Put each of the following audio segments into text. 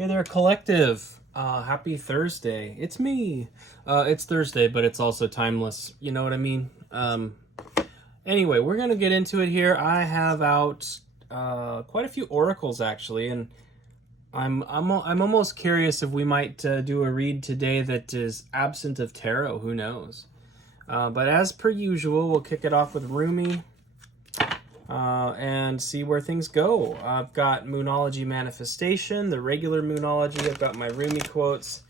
Hey there, collective. Happy Thursday. It's me. It's Thursday, but it's also timeless. You know what I mean? Anyway, we're gonna get into it here. I have out quite a few oracles actually, and I'm almost curious if we might do a read today that is absent of tarot. Who knows? But as per usual, we'll kick it off with Rumi. And see where things go. I've got Moonology Manifestation, the regular Moonology. I've got my Rumi quotes,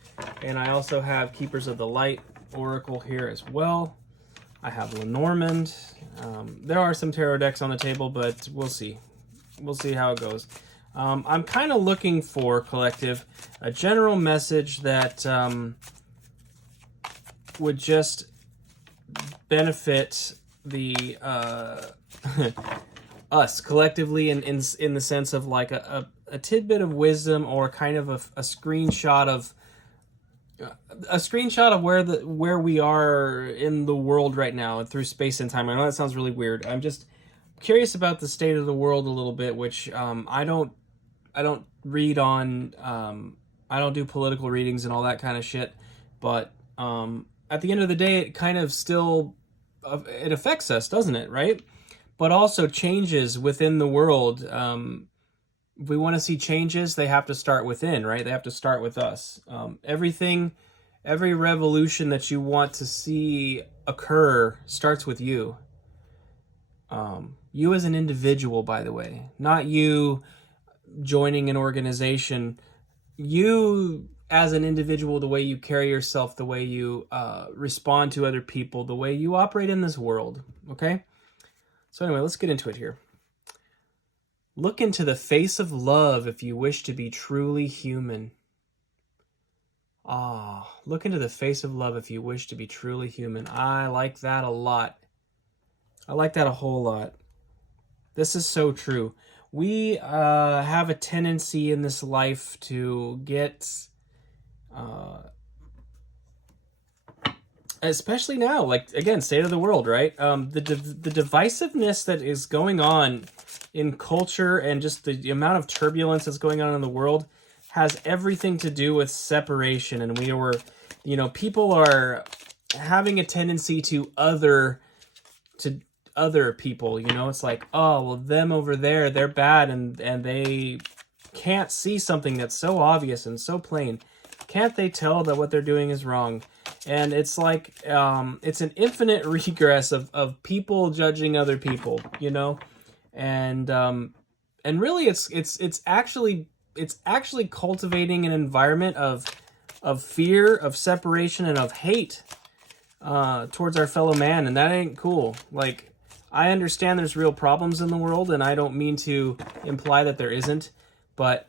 and I also have Keepers of the Light Oracle here as well. I have Lenormand. There are some tarot decks on the table, but we'll see. We'll see how it goes. I'm kind of looking for, collective, a general message that would just benefit the us collectively in the sense of like a tidbit of wisdom, or kind of a screenshot of where we are in the world right now through space and time. I know that sounds really weird. I'm just curious about the state of the world a little bit, which I don't read on. I don't do political readings and all that kind of shit, but at the end of the day, it kind of still it affects us, doesn't it? Right? But also changes within the world. If we want to see changes, they have to start within, right? They have to start with us. Every revolution that you want to see occur starts with you. You as an individual, by the way, not you joining an organization. You as an individual, the way you carry yourself, the way you respond to other people, the way you operate in this world, okay? So anyway, let's get into it here. Look into the face of love if you wish to be truly human. Look into the face of love if you wish to be truly human. I like that a lot. I like that a whole lot. This is so true. We have a tendency in this life to get... especially now, like, again, state of the world, right? The divisiveness that is going on in culture, and just the amount of turbulence that's going on in the world, has everything to do with separation. And people are having a tendency to other people. It's like, oh, well, them over there, they're bad, and they can't see something that's so obvious and so plain. Can't they tell that what they're doing is wrong? And it's like, it's an infinite regress of people judging other people, and really it's actually cultivating an environment of fear, of separation, and of hate towards our fellow man, and that ain't cool. Like, I understand there's real problems in the world, and I don't mean to imply that there isn't, but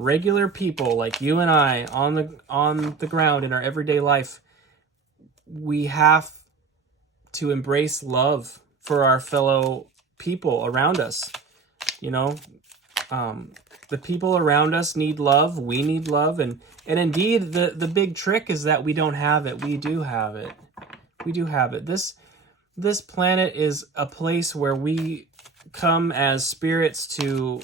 regular people like you and I on the ground in our everyday life, we have to embrace love for our fellow people around us. The people around us need love. We need love, and indeed, the big trick is that we don't have it. We do have it. We do have it. This planet is a place where we come as spirits to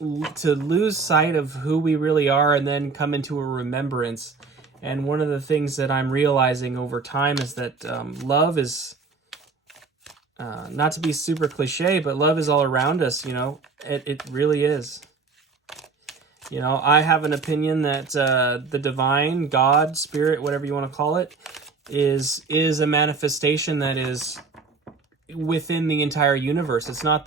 lose sight of who we really are, and then come into a remembrance. And one of the things that I'm realizing over time is that love is, not to be super cliche, but love is all around us. It really is. I have an opinion that the divine, God, spirit, whatever you want to call it, is a manifestation that is within the entire universe. It's not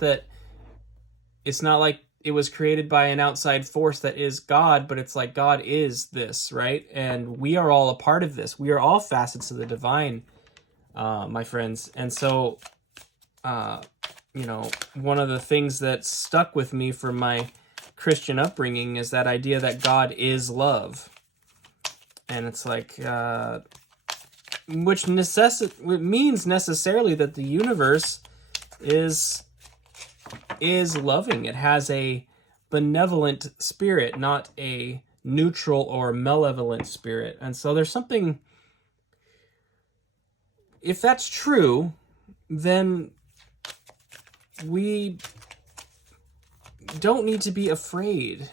like it was created by an outside force that is God, but it's like God is this, right? And we are all a part of this. We are all facets of the divine, my friends. And so, one of the things that stuck with me from my Christian upbringing is that idea that God is love. And it's like, which means necessarily that the universe is loving. It has a benevolent spirit, not a neutral or malevolent spirit. And so there's something, if that's true, then we don't need to be afraid.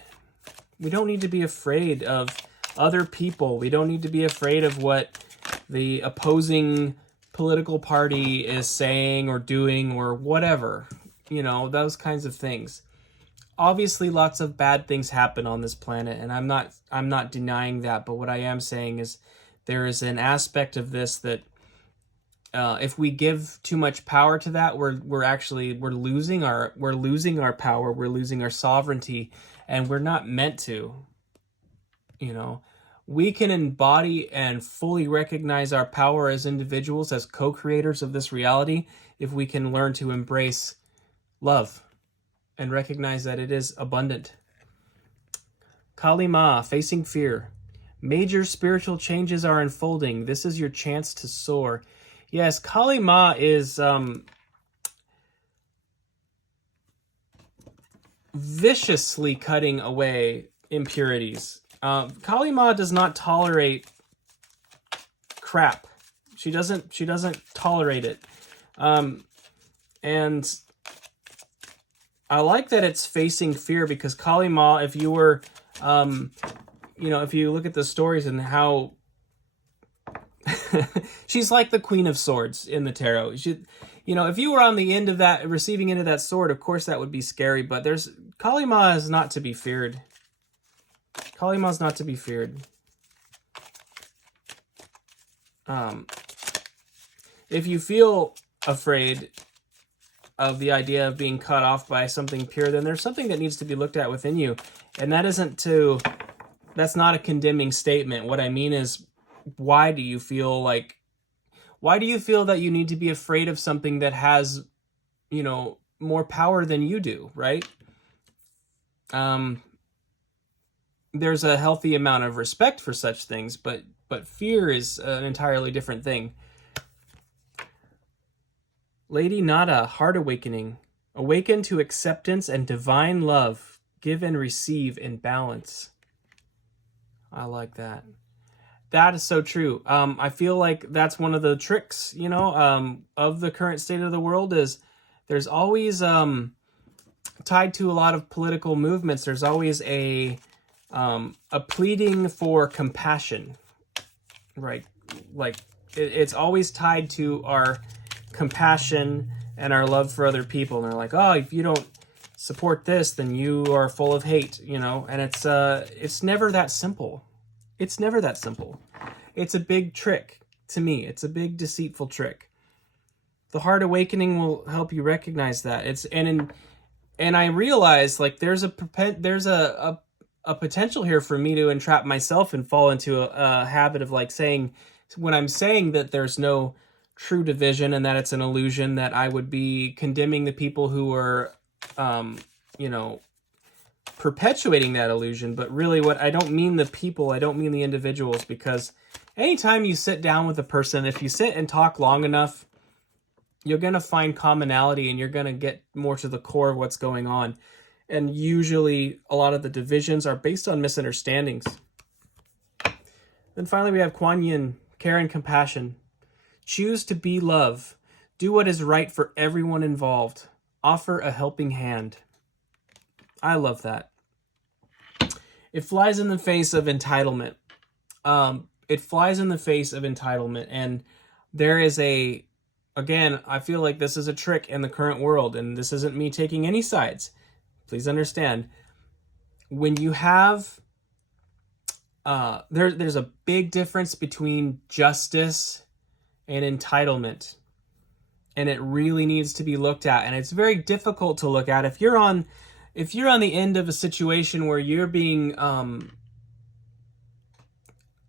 We don't need to be afraid of other people. We don't need to be afraid of what the opposing political party is saying or doing or whatever. You know, those kinds of things. Obviously, lots of bad things happen on this planet, and I'm not denying that. But what I am saying is there is an aspect of this that if we give too much power to that, we're losing our power, we're losing our sovereignty, and we're not meant to. You know, we can embody and fully recognize our power as individuals, as co-creators of this reality, if we can learn to embrace love and recognize that it is abundant. Kali Ma, facing fear. Major spiritual changes are unfolding. This is your chance to soar. Yes, Kali Ma is viciously cutting away impurities. Kali Ma does not tolerate crap. She doesn't tolerate it. And I like that it's facing fear, because Kali Ma, if you were, if you look at the stories and how she's like the Queen of Swords in the tarot. If you were on the end of that, receiving end of that sword, of course that would be scary, but Kali Ma is not to be feared. Kali Ma is not to be feared. If you feel afraid of the idea of being cut off by something pure, then there's something that needs to be looked at within you. And that's not a condemning statement. What I mean is, why do you feel that you need to be afraid of something that has, more power than you do, right? There's a healthy amount of respect for such things, but fear is an entirely different thing. Lady Nada, heart awakening. Awaken to acceptance and divine love. Give and receive in balance. I like that. That is so true. I feel like that's one of the tricks, of the current state of the world, is there's always, tied to a lot of political movements, there's always a pleading for compassion, right? Like, it's always tied to our compassion and our love for other people. And they're like, oh, if you don't support this, then you are full of hate, and it's never that simple. It's never that simple. It's a big trick to me. It's a big deceitful trick. The heart awakening will help you recognize that. And I realize, like, there's a potential here for me to entrap myself and fall into a habit of, like, saying, when I'm saying that there's no true division and that it's an illusion, that I would be condemning the people who are perpetuating that illusion. But really, what I don't mean the people, I don't mean the individuals, because anytime you sit down with a person, if you sit and talk long enough, you're going to find commonality and you're going to get more to the core of what's going on. And usually a lot of the divisions are based on misunderstandings. Then finally we have Kuan Yin, care and compassion. Choose to be love. Do what is right for everyone involved. Offer a helping hand. I love that. It flies in the face of entitlement. It flies in the face of entitlement. And there is again, I feel like this is a trick in the current world, and this isn't me taking any sides. Please understand. When you have, there's a big difference between justice and entitlement. And it really needs to be looked at. And it's very difficult to look at. If you're on the end of a situation where you're being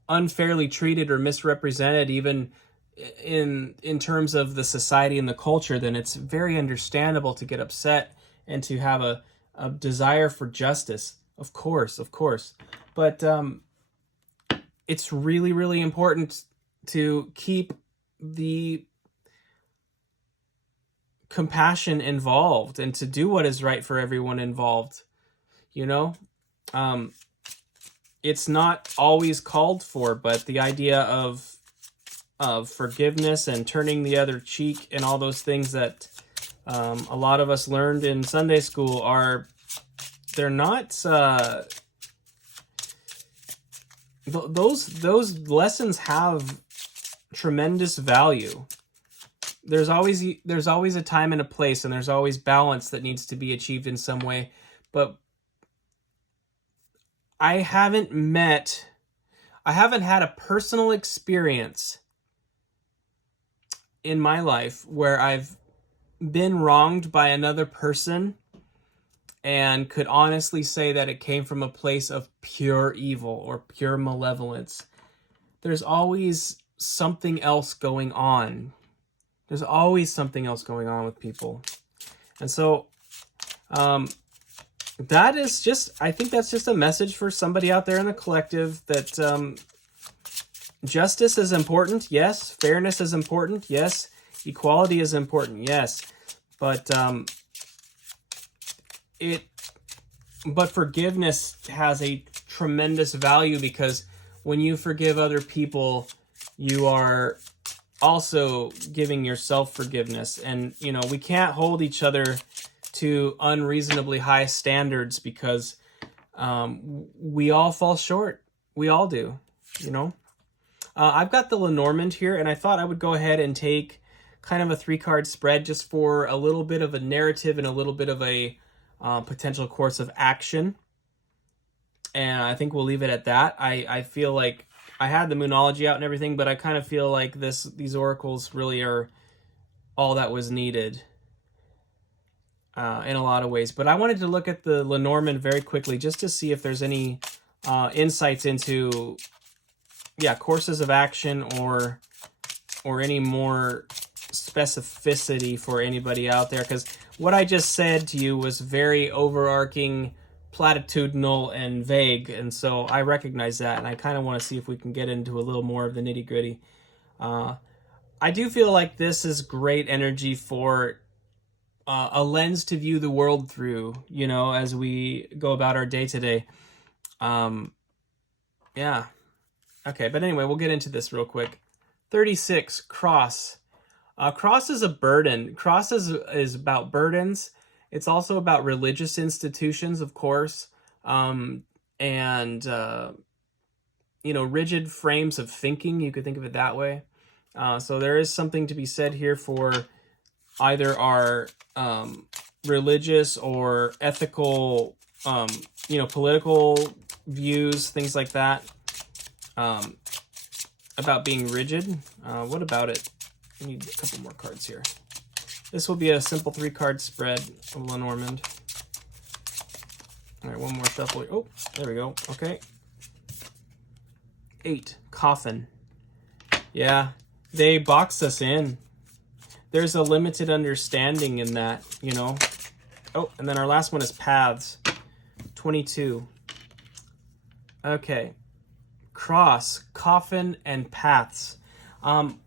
unfairly treated or misrepresented, even in terms of the society and the culture, then it's very understandable to get upset and to have a desire for justice. Of course. But it's really, really important to keep the compassion involved and to do what is right for everyone involved. It's not always called for, but the idea of forgiveness and turning the other cheek and all those things that a lot of us learned in Sunday school are they're not those lessons have tremendous value. There's always a time and a place, and there's always balance that needs to be achieved in some way. But I haven't had a personal experience in my life where I've been wronged by another person and could honestly say that it came from a place of pure evil or pure malevolence. There's always something else going on. There's always something else going on with people. And so that is just, I think that's just a message for somebody out there in the collective that justice is important, yes. Fairness is important, yes. Equality is important, yes. But forgiveness has a tremendous value, because when you forgive other people, you are also giving yourself forgiveness. And, you know, we can't hold each other to unreasonably high standards, because we all fall short. We all do, you know. I've got the Lenormand here, and I thought I would go ahead and take kind of a 3-card spread just for a little bit of a narrative and a little bit of a potential course of action. And I think we'll leave it at that. I feel like I had the Moonology out and everything, but I kind of feel like these oracles really are all that was needed in a lot of ways. But I wanted to look at the Lenormand very quickly just to see if there's any insights into, courses of action or any more specificity for anybody out there. Because what I just said to you was very overarching, platitudinal, and vague, and so I recognize that, and I kind of want to see if we can get into a little more of the nitty-gritty. I do feel like this is great energy for a lens to view the world through, you know, as we go about our day-to-day. Okay, but anyway, we'll get into this real quick. 36, Cross. Cross is a burden. Cross is about burdens. It's also about religious institutions, of course, and rigid frames of thinking. You could think of it that way. So there is something to be said here for either our religious or ethical, political views, things like that, about being rigid. What about it? We need a couple more cards here. This will be a simple 3-card spread of Lenormand. All right, one more shuffle. Oh, there we go. Okay. 8, Coffin. Yeah, they box us in. There's a limited understanding in that, you know. Oh, and then our last one is Paths. 22. Okay. Cross, Coffin, and Paths.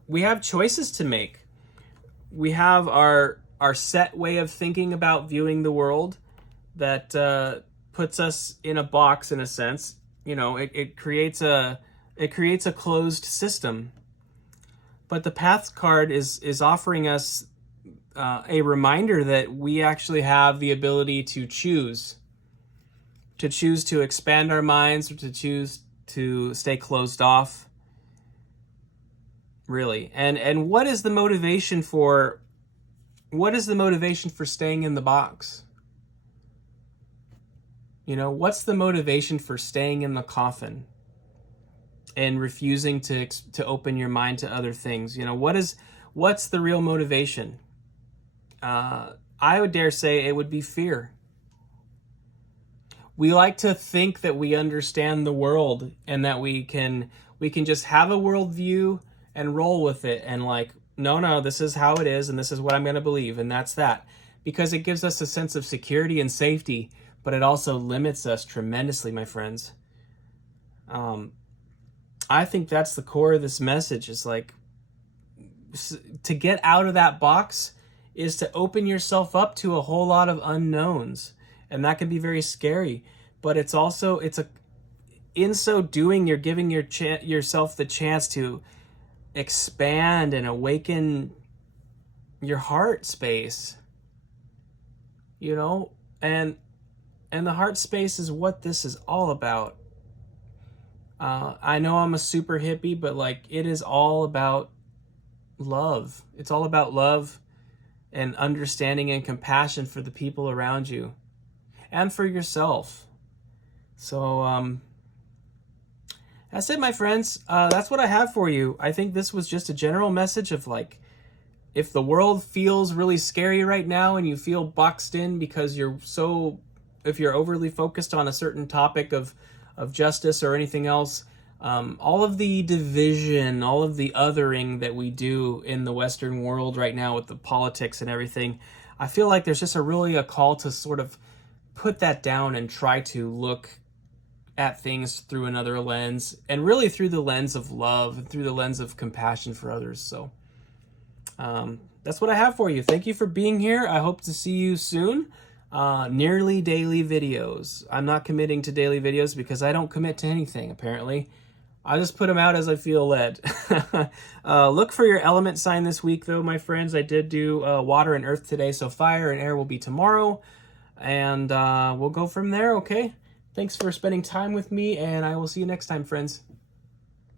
We have choices to make. We have our set way of thinking about viewing the world that puts us in a box, in a sense. You know, it creates a closed system. But the Paths card is offering us a reminder that we actually have the ability to choose to expand our minds, or to choose to stay closed off. Really. And what is the motivation for staying in the box? You know, what's the motivation for staying in the coffin and refusing to open your mind to other things? You know, what's the real motivation? I would dare say it would be fear. We like to think that we understand the world and that we can just have a worldview and roll with it, and like, no, this is how it is, and this is what I'm going to believe, and that's that. Because it gives us a sense of security and safety, but it also limits us tremendously, my friends. I think that's the core of this message, is like, to get out of that box is to open yourself up to a whole lot of unknowns, and that can be very scary. But it's also, in so doing, you're giving yourself the chance to expand and awaken your heart space, you know. And And the heart space is what this is all about. I know I'm a super hippie, but like it is all about love. It's all about love and understanding and compassion for the people around you and for yourself. So that's it, my friends. That's what I have for you. I think this was just a general message of like, if the world feels really scary right now and you feel boxed in because if you're overly focused on a certain topic of justice or anything else, all of the division, all of the othering that we do in the Western world right now with the politics and everything, I feel like there's just a call to sort of put that down and try to look at things through another lens, and really through the lens of love and through the lens of compassion for others. So that's what I have for you. Thank you for being here. I hope to see you soon. Nearly daily videos. I'm not committing to daily videos because I don't commit to anything, apparently. I just put them out as I feel led. Look for your element sign this week, though, my friends. I did do water and earth today, so fire and air will be tomorrow. And we'll go from there, okay? Thanks for spending time with me, and I will see you next time, friends.